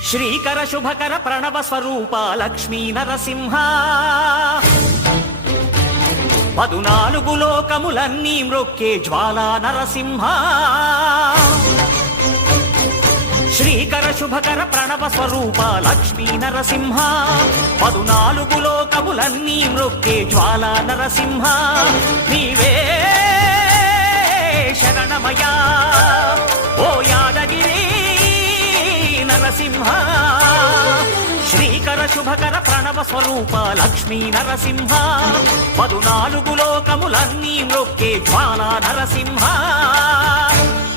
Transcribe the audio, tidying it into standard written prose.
శ్రీకర శుభకర ప్రణవ స్వరూప లక్ష్మీ నరసింహ 14 లోకములన్నీ మ్రొక్కే జ్వాలా నరసింహ శ్రీకర శుభకర ప్రణవ స్వరూప లక్ష్మీ నరసింహ 14 లోకములన్నీ మ్రొక్కే జ్వాలా నరసింహ నీవే శరణమయా ఓ యాదగిరి నరసింహ శ్రీకర శుభకర ప్రణవ స్వరూప లక్ష్మీ నరసింహ 14 లోకములన్నీ మ్రొక్కే జ్వాలా నరసింహ